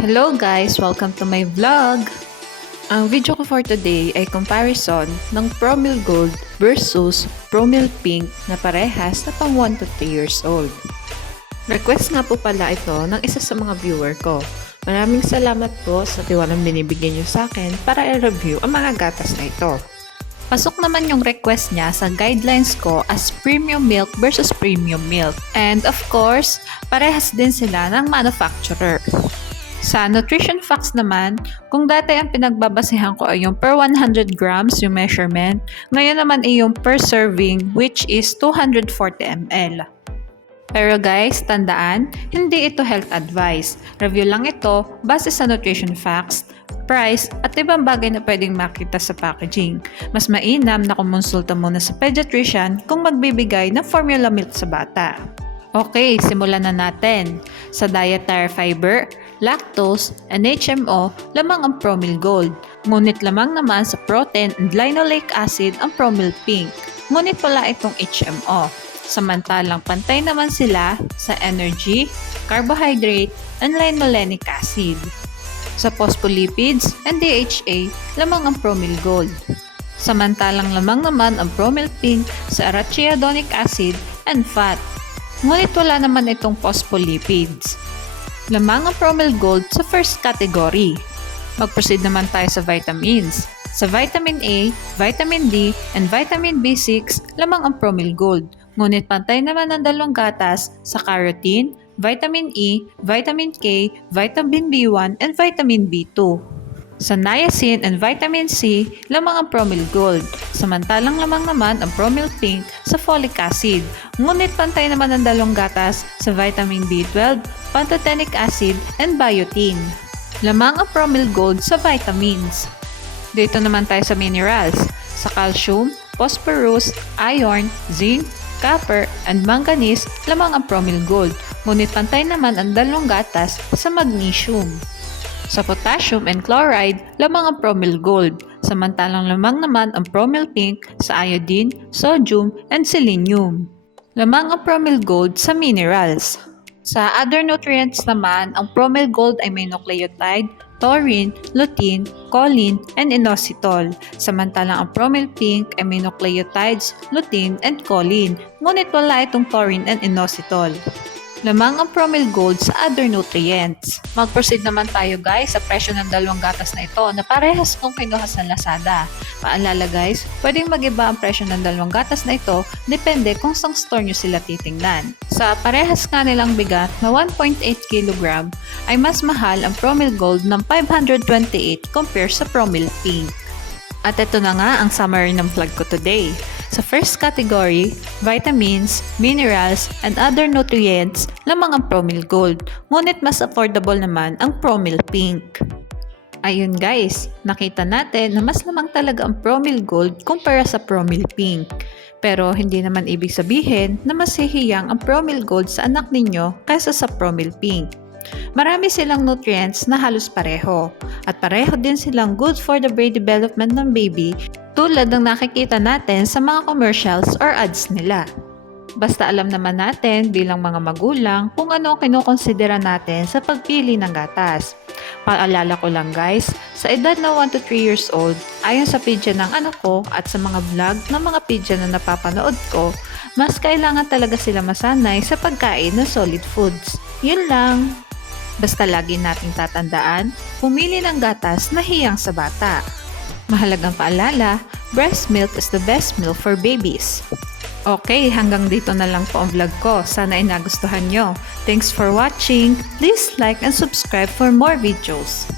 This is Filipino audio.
Hello guys! Welcome to my vlog! Ang video ko for today ay comparison ng Promil Gold versus Promil Pink na parehas na pang 1 to 3 years old. Request nga po pala ito ng isa sa mga viewer ko. Maraming salamat po sa tiwalang binibigyan niyo sa akin para i-review ang mga gatas na ito. Pasok naman yung request niya sa guidelines ko as premium milk versus premium milk. And of course, parehas din sila ng manufacturer. Sa nutrition facts naman, kung dati ang pinagbabasehan ko ay yung per 100 grams yung measurement, ngayon naman ay yung per serving which is 240 ml. Pero guys, tandaan, hindi ito health advice. Review lang ito base sa nutrition facts, price, at ibang bagay na pwedeng makita sa packaging. Mas mainam na kumonsulta muna sa pediatrician kung magbibigay ng formula milk sa bata. Okay, simulan na natin. Sa dietary fiber, lactose, and HMO, lamang ang Promil Gold. Ngunit lamang naman sa protein and linoleic acid ang Promil Pink. Ngunit wala itong HMO. Samantalang pantay naman sila sa energy, carbohydrate, and linolenic acid. Sa phospholipids and DHA, lamang ang Promil Gold. Samantalang lamang naman ang Promil Pink sa arachidonic acid and fat. Ngunit wala naman itong phospholipids. Lamang ang Promil Gold sa first category. Mag-proceed naman tayo sa vitamins. Sa vitamin A, vitamin D, and vitamin B6, lamang ang Promil Gold. Ngunit pantay naman ang dalawang gatas sa carotene, vitamin E, vitamin K, vitamin B1, and vitamin B2. Sa niacin and vitamin C, lamang ang Promil Gold. Samantalang lamang naman ang Promil Pink sa folic acid. Ngunit pantay naman ang dalawang gatas sa vitamin B12, pantothenic acid, and biotin. Lamang ang Promil Gold sa vitamins. Dito naman tayo sa minerals. Sa calcium, phosphorus, iron, zinc, copper, and manganese, lamang ang Promil Gold. Ngunit pantay naman ang dalawang gatas sa magnesium. Sa potassium and chloride, lamang ang Promil Gold. Samantalang lamang naman ang Promil Pink sa iodine, sodium, and selenium. Lamang ang Promil Gold sa minerals. Sa other nutrients naman, ang Promil Gold ay may nucleotide, taurine, lutein, choline, and inositol. Samantalang ang Promil Pink ay may nucleotides, lutein, and choline. Ngunit wala itong taurine and inositol. Lamang ang Promil Gold sa other nutrients. Mag-proceed naman tayo guys sa presyo ng dalawang gatas na ito na parehas kung kinuha sa Lazada. Paalala guys, pwedeng mag-iba ang presyo ng dalawang gatas na ito depende kung saan store nyo sila titingnan. Sa parehas nga nilang bigat na 1.8 kg ay mas mahal ang Promil Gold ng 528 compare sa Promil Pink. At ito na nga ang summary ng vlog ko today. Sa first category, vitamins, minerals, and other nutrients, lamang ang Promil Gold. Ngunit mas affordable naman ang Promil Pink. Ayun guys, nakita natin na mas lamang talaga ang Promil Gold kumpara sa Promil Pink. Pero hindi naman ibig sabihin na mas hihiyang ang Promil Gold sa anak ninyo kaysa sa Promil Pink. Marami silang nutrients na halos pareho at pareho din silang good for the brain development ng baby tulad ng nakikita natin sa mga commercials or ads nila. Basta alam naman natin bilang mga magulang kung ano ang kinukonsidera natin sa pagpili ng gatas. Paalala ko lang guys, sa edad na 1 to 3 years old, ayon sa pidya ng anak ko at sa mga vlog ng mga pidya na napapanood ko, mas kailangan talaga sila masanay sa pagkain ng solid foods. Yun lang. Basta lagi nating tatandaan, pumili ng gatas na hiyang sa bata. Mahalagang paalala, breast milk is the best milk for babies. Okay, hanggang dito na lang po ang vlog ko. Sana ay nagustuhan nyo. Thanks for watching. Please like and subscribe for more videos.